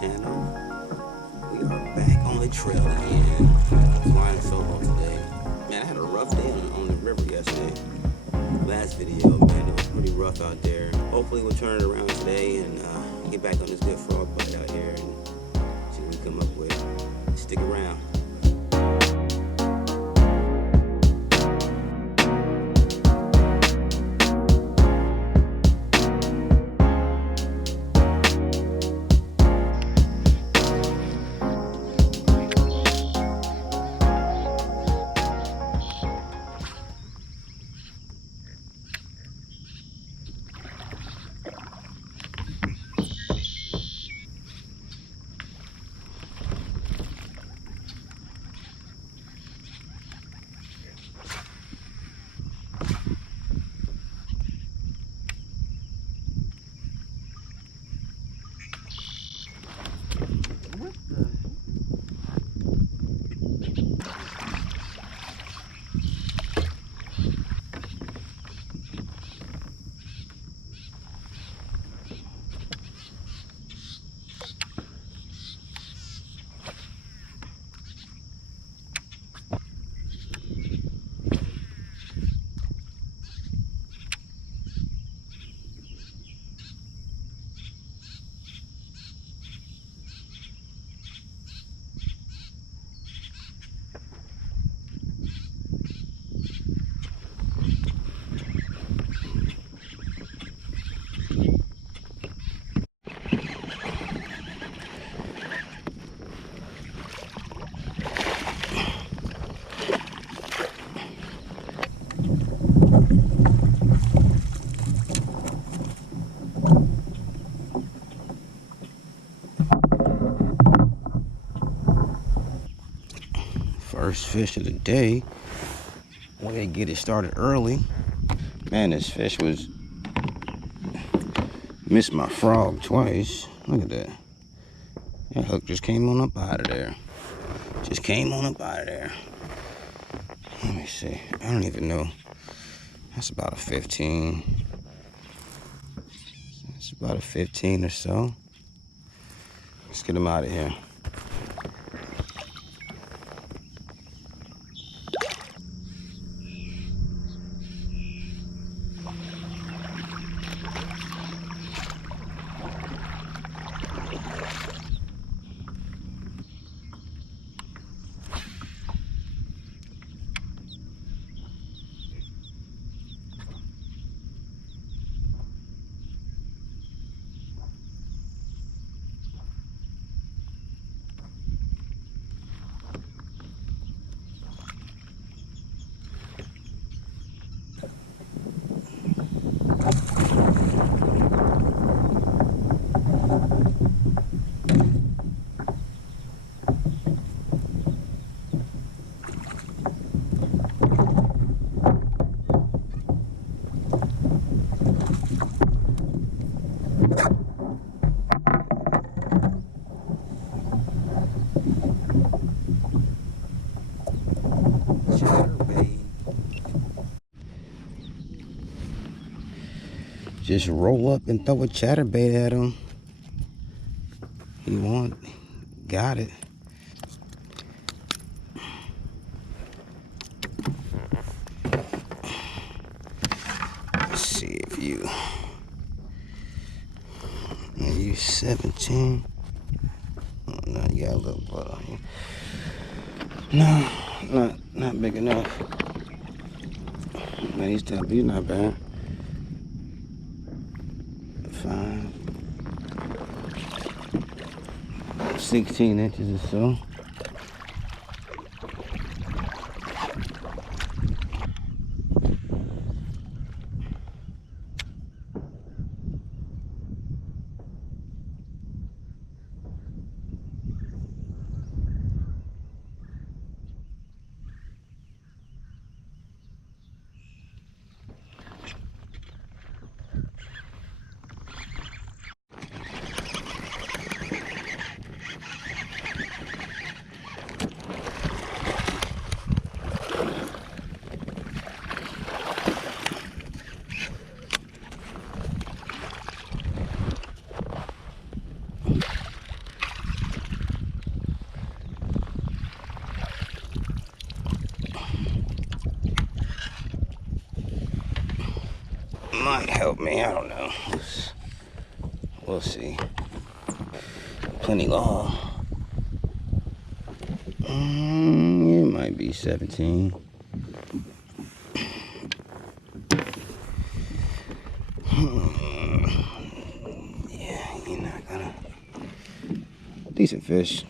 channel. We are back on the trail again. Flying solo today. Man, I had a rough day on the river yesterday. Last video, man, it was pretty rough out there. Hopefully we'll turn it around today and get back on this good frog bite out here and see what we come up with. Stick around. First fish of the day. Way to get it started early. Man, this fish was missed my frog twice. Look at that. That hook just came on up out of there. Just came on up out of there. Let me see. I don't even know. That's about a 15. That's about a 15 or so. Let's get him out of here. Just roll up and throw a chatterbait at him. He got it. Let's see if you 17. Oh, no, you got a little blood on you. No, not big enough. Man, he's not bad. 16 inches or so. might help me. I don't know. We'll see. Plenty long. It might be 17. Yeah, you're not gonna. Decent fish.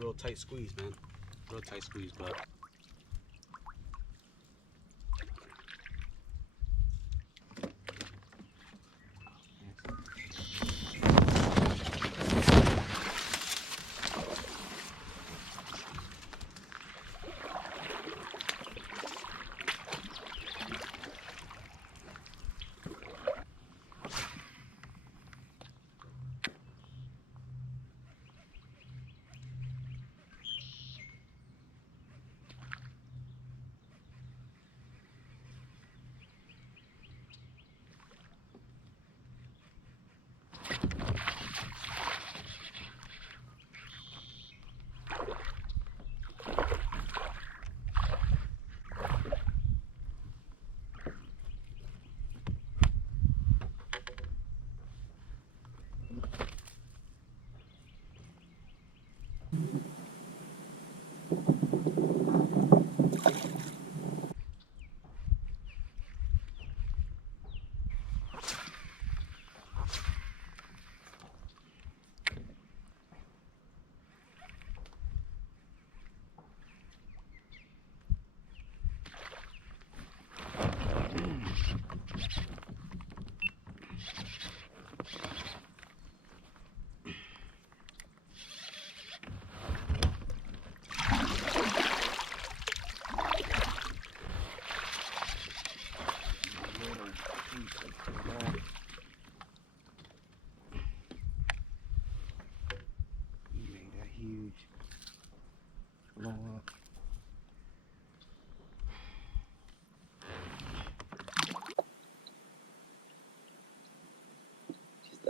Real tight squeeze, man. Real tight squeeze, but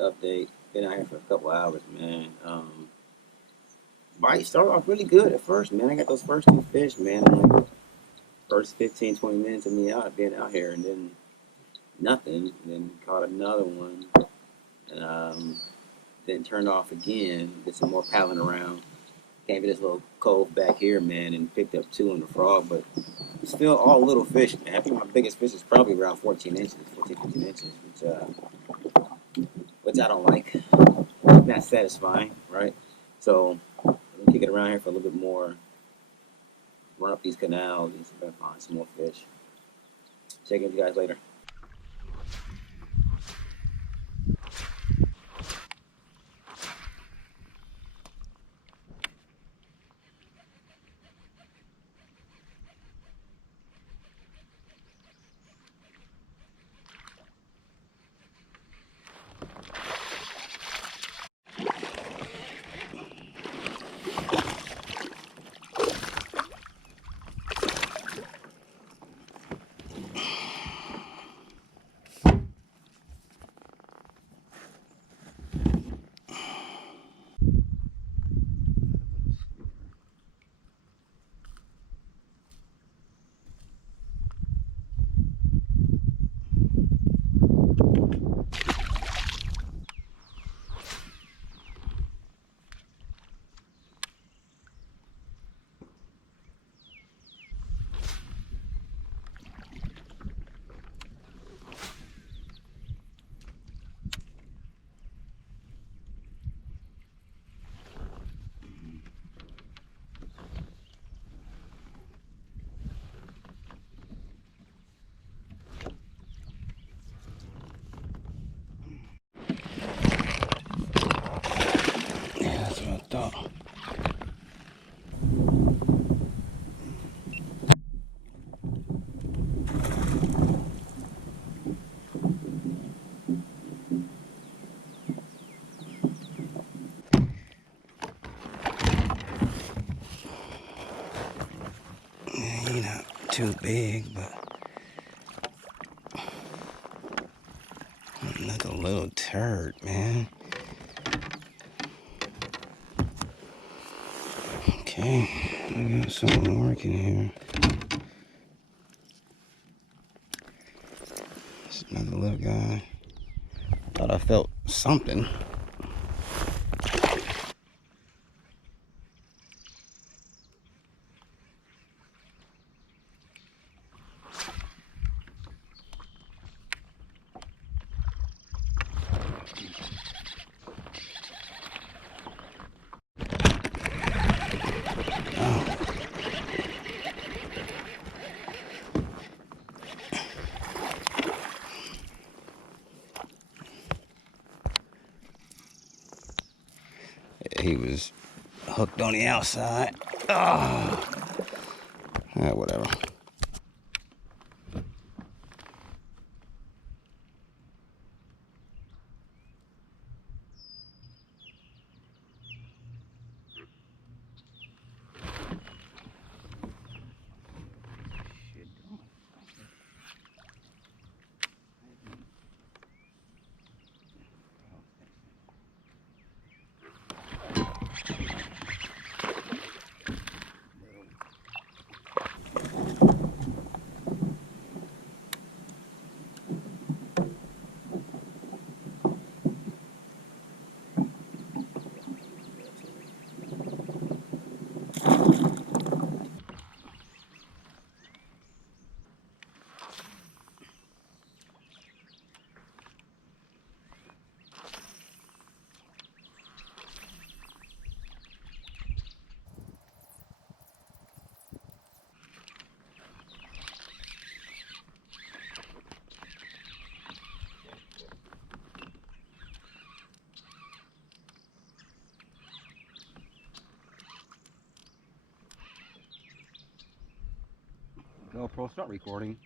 update. Been out here for a couple hours, man. Bite started off really good at first, man. I got those first two fish, man. Like first 15, 20 minutes of me out being out here, and then nothing. And then caught another one, and then turned off again. Did some more paddling around. Came to this little cove back here, man, and picked up two on the frog, but still all little fish, man. I think my biggest fish is probably around 14 inches, 14, 15 inches, which I don't like. Not satisfying, right? So I'm gonna kick it around here for a little bit more. Run up these canals and see if I can find some more fish. Check in with you guys later. He not too big, but another little turd, man. Okay, I got something working here. It's another little guy. Thought I felt something. He was hooked on the outside. Oh. Whatever. GoPro, start recording.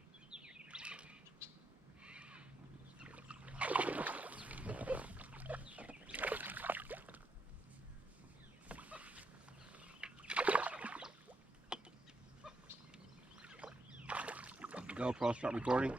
GoPro, start recording.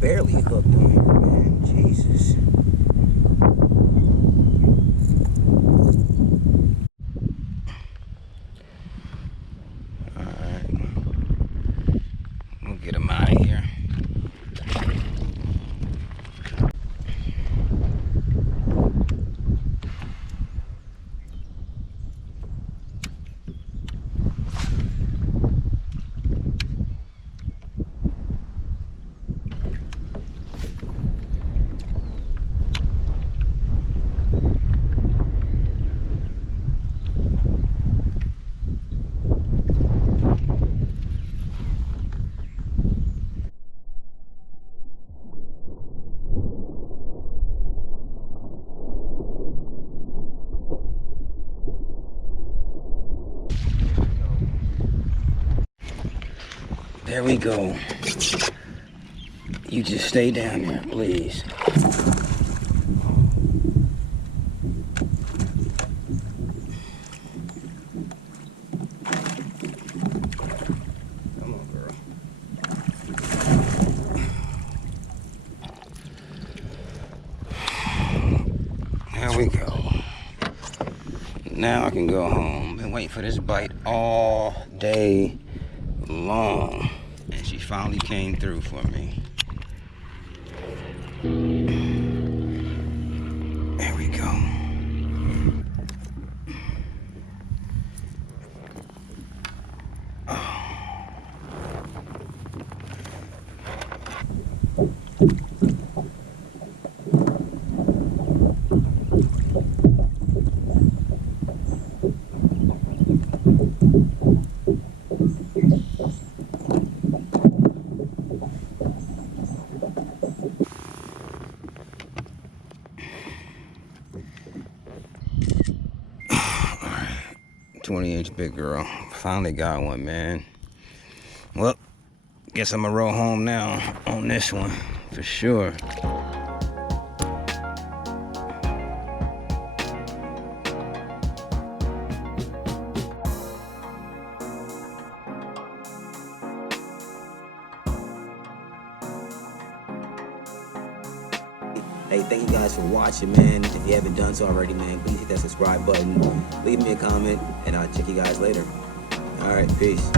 Barely hooked on here, man. Jesus. Alright. We'll get him out of here. There we go. You just stay down there, please. Come on, girl. we go. Now I can go home. Been waiting for this bite all day long. And she finally came through for me. There we go. Alright, 20-inch big girl. Finally got one, man. Well, guess I'm gonna roll home now on this one for sure. Hey, thank you guys for watching, man. If you haven't done so already, man, please hit that subscribe button. Leave me a comment, and I'll check you guys later. All right, peace.